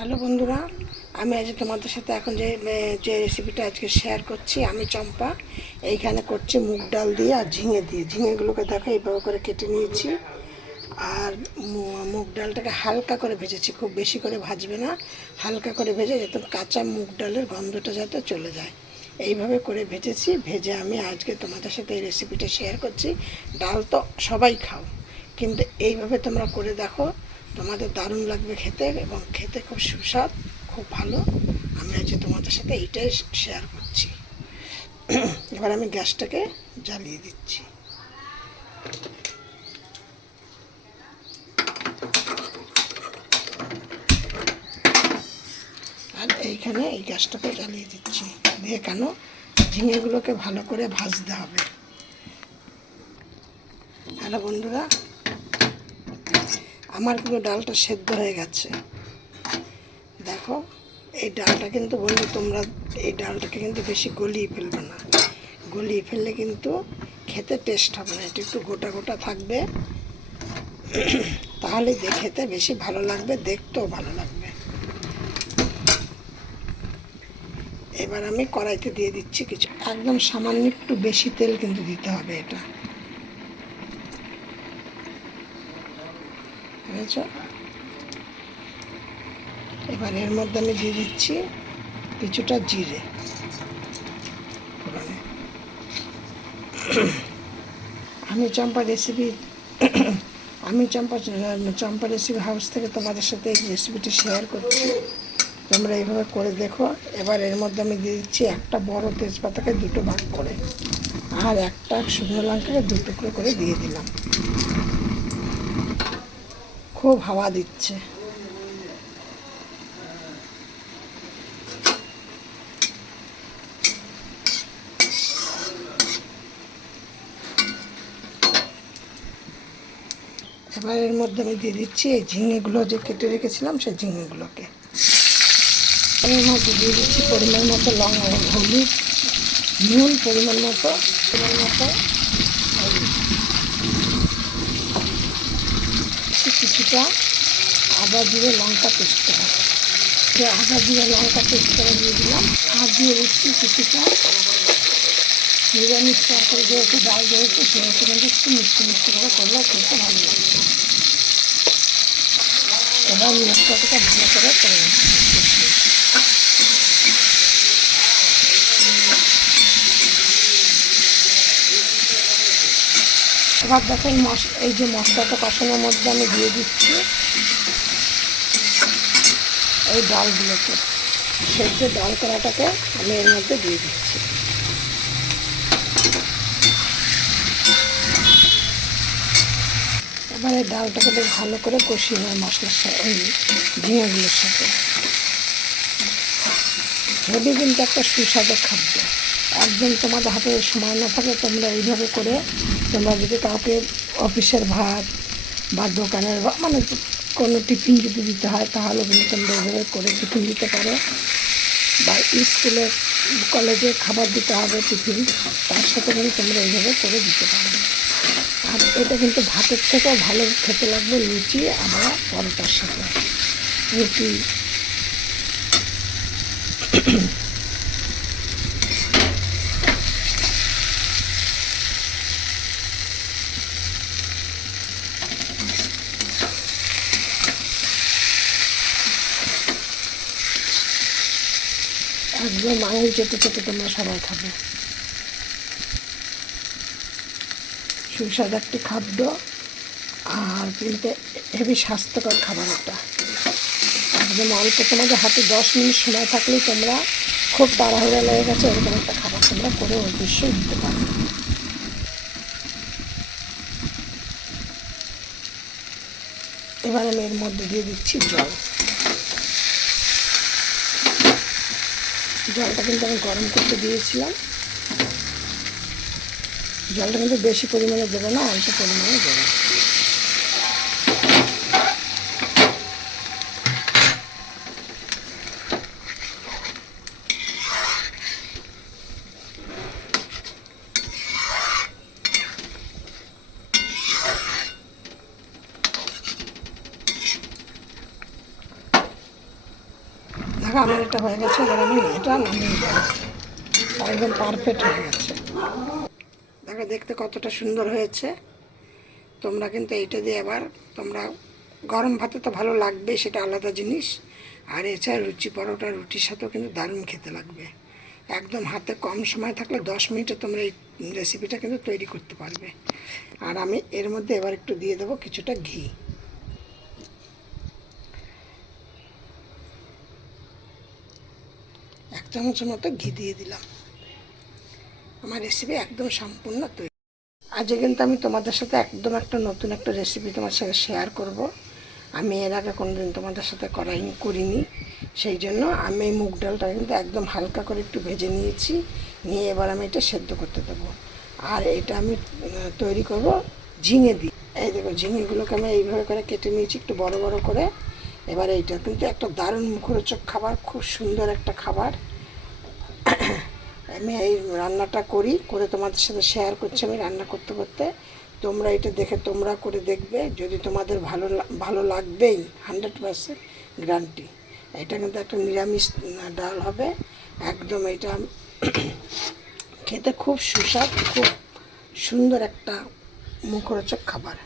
Hello বন্ধুরা, আমি আজ তোমাদের সাথে এখন যে রেসিপিটা আজকে শেয়ার করছি। আমি চম্পা এইখানে করছি মুগ ডাল দিয়ে আর ঝিঙে দিয়ে। ঝিঙেগুলোকে দেখো এইভাবে করে কেটে নিয়েছি। আর মুগ ডালটাকে হালকা করে ভেজেছি, খুব বেশি করে ভাজবে না, হালকা করে ভেজে যাতে কাঁচা মুগ ডালের গন্ধটা যাতে চলে যায় এইভাবে করে ভেজেছি। ভেজে আমি আজকে তোমাদের সাথে এই রেসিপিটা শেয়ার করছি। ডাল তো সবাই খাও, কিন্তু এইভাবে তোমরা করে দেখো, তোমাদের দারুণ লাগবে খেতে, এবং খেতে খুব সুস্বাদ, খুব ভালো। আমি আজ তোমাদের সাথে এইটাই শেয়ার করছি। এবার আমি গ্যাসটাকে জ্বালিয়ে দিচ্ছি। আর এইখানে এই গ্যাসটাকে জ্বালিয়ে দিচ্ছি দিয়ে, কেন ঝিঙেগুলোকে ভালো করে ভাজতে হবে। হ্যালো বন্ধুরা, আমার কিন্তু ডালটা সেদ্ধ হয়ে গেছে। দেখো, এই ডালটা কিন্তু বন্ধু, তোমরা এই ডালটাকে কিন্তু বেশি গলিয়ে ফেলবে না। গলিয়ে ফেললে কিন্তু খেতে টেস্ট হবে না। এটা একটু গোটা গোটা থাকবে, তাহলে খেতে বেশি ভালো লাগবে, দেখতেও ভালো লাগবে। এবার আমি কড়াইতে দিয়ে দিচ্ছি কিছু, একদম সামান্য একটু বেশি তেল কিন্তু দিতে হবে। এটা বুঝেছ? এবার এর মধ্যে আমি দিয়ে দিচ্ছি কিছুটা জিরে ফোড়নে। আমি চম্পা রেসিপি হাউস থেকে তোমাদের সাথে এই রেসিপিটি শেয়ার করছি। তোমরা এইভাবে করে দেখো। এবার এর মধ্যে আমি দিয়ে দিচ্ছি একটা বড় তেজপাতাকে দুটো ভাগ করে, আর একটা শুকনো লঙ্কাকে দু টুকরো করে দিয়ে দিলাম। খুব হাওয়া দিচ্ছে। এবার এর মধ্যে আমি দিয়ে দিচ্ছি এই ঝিঙেগুলো যে কেটে রেখেছিলাম, সেই ঝিঙেগুলোকে এর মধ্যে দিয়ে দিচ্ছি পরিমাণ মতো হলুদ, নুন পরিমাণ মতো কিছুটা আদা জিরে লঙ্কা পেস্ট করা, আদা জিরে লঙ্কা পেস্ট করে দিয়ে দিলাম। আর দিয়ে দিচ্ছি কিছুটা নিরামিষ তরকারি, যেহেতু ডাল যেহেতু, সেহেতু কিন্তু একটু মিষ্টি মিষ্টি করে করলে খেতে ভালো লাগবে। এবার মশলাটাকে ভালো করে নিচ্ছি। এবার দেখেন এই যে মশলাটা কষানোর মধ্যে আমি দিয়ে দিচ্ছি এই ডালগুলোকে, সেদ্ধ ডাল করাটাকে আমি এর মধ্যে দিয়ে দিচ্ছি। এবার এই ডালটাকে বেশ ভালো করে কষিয়ে নেয় মশলার সাথে, ওই ঝিঙেগুলোর সাথে। হেবি কিন্তু একটা সুস্বাদু খাদ্য। একদম তোমাদের হাতে সময় না থাকে, তোমরা এইভাবে করে, তোমরা যদি কাউকে অফিসের ভাত বা দোকানের মানে কোনো টিফিন যদি দিতে হয়, তাহলে কিন্তু তোমরা এইভাবে করে টিফিন দিতে পারো, বা স্কুলে কলেজে খাবার দিতে হবে টিফিন, তার সাথে কিন্তু তোমরা এইভাবে করে দিতে পারো। আর এটা কিন্তু ভাতের থেকেও ভালো খেতে লাগবে লুচি আবার পরোটার সাথে। রুটি একদম আঙুল চেটে চেটে তোমরা সবাই খাবে। সুস্বাদু একটি খাদ্য, আর কিন্তু হেবি স্বাস্থ্যকর খাবার। এটা একদম অল্প, তোমাদের হাতে 10 মিনিট সময় থাকলেই তোমরা, খুব তাড়াহুড়া লেগে গেছে এরকম একটা খাবার তোমরা করে অবশ্যই দিতে পারো। এবার আমি এর মধ্যে দিয়ে দিচ্ছি জল। জলটা কিন্তু আমি গরম করতে দিয়েছিলাম। জলটা কিন্তু বেশি পরিমাণে দেবো না, অল্প পরিমাণে দেবো। দেখো আমার এটা হয়ে গেছে, এবার আমি এটা নামিয়ে দেবো। একদম পারফেক্ট হয়ে গেছে। দেখো দেখতে কতটা সুন্দর হয়েছে। তোমরা কিন্তু এইটা দিয়ে আবার তোমরা গরম ভাতে তো ভালো লাগবে, সেটা আলাদা জিনিস। আর এছাড়া লুচি পরোটা রুটির সাথেও কিন্তু দারুণ খেতে লাগবে। একদম হাতে কম সময় থাকলে 10 মিনিটে তোমরা এই রেসিপিটা কিন্তু তৈরি করতে পারবে। আর আমি এর মধ্যে এবার একটু দিয়ে দেবো কিছুটা ঘি। এক চামচের মতো ঘি দিয়ে দিলাম। আমার রেসিপি একদম সম্পূর্ণ তৈরি। আজকে কিন্তু আমি তোমাদের সাথে একদম একটা নতুন একটা রেসিপি তোমার সাথে শেয়ার করব। আমি এর আগে কোনোদিন তোমাদের সাথে করিনি। সেই জন্য আমি এই মুগ ডালটা কিন্তু একদম হালকা করে একটু ভেজে নিয়েছি। নিয়ে এবার আমি এটা সেদ্ধ করতে দেবো। আর এটা আমি তৈরি করব ঝিঙে দিই। এই দেখো ঝিঙেগুলোকে আমি এইভাবে করে কেটে নিয়েছি একটু বড় বড় করে। এবার এইটা কিন্তু একটা দারুণ মুখরোচক খাবার, খুব সুন্দর একটা খাবার। আমি এই রান্নাটা করে তোমাদের সাথে শেয়ার করছি আমি রান্না করতে করতে। তোমরা এটা দেখে তোমরা করে দেখবে, যদি তোমাদের ভালো লাগবেই 100% গ্যারান্টি। এটা কিন্তু একটা নিরামিষ ডাল হবে একদম। এটা খেতে খুব সুস্বাদু, খুব সুন্দর একটা মুখরোচক খাবার।